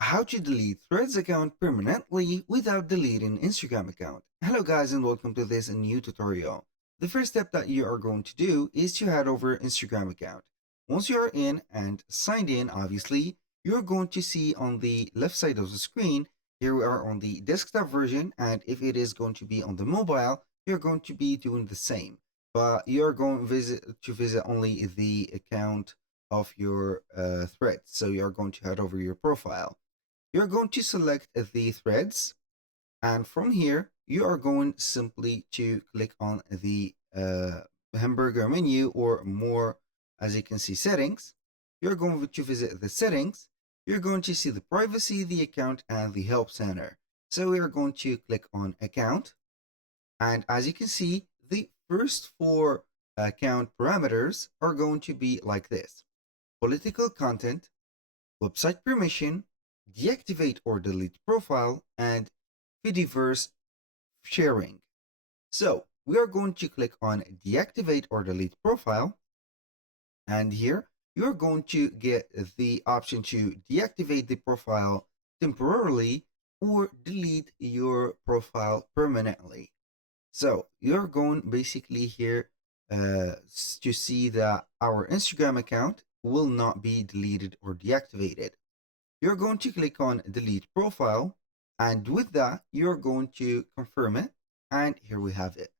How to delete Threads account permanently without deleting Instagram account. Hello guys and welcome to this new tutorial. The first step that you are going to do is to head over Instagram account. Once you are in and signed in, obviously, you're going to see on the left side of the screen, here we are on the desktop version, and if it is going to be on the mobile, you're going to be doing the same. But you're going to visit only the account of your thread. So you're going to head over your profile. You're going to select the threads, and from here you are going simply to click on the hamburger menu or more, as you can see, settings. You're going to visit the settings. You're going to see the privacy, the account, and the help center. So we are going to click on account, and as you can see, the first four account parameters are going to be like this: political content, website permission, deactivate or delete profile, and Fediverse sharing. So we are going to click on deactivate or delete profile, and here you're going to get the option to deactivate the profile temporarily or delete your profile permanently. So you're going basically here to see that our Instagram account will not be deleted or deactivated. You're going to click on delete profile, and with that you're going to confirm it, and here we have it.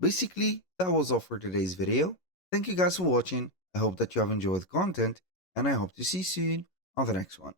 Basically, that was all for today's video. Thank you guys for watching. I hope that you have enjoyed the content, and I hope to see you soon on the next one.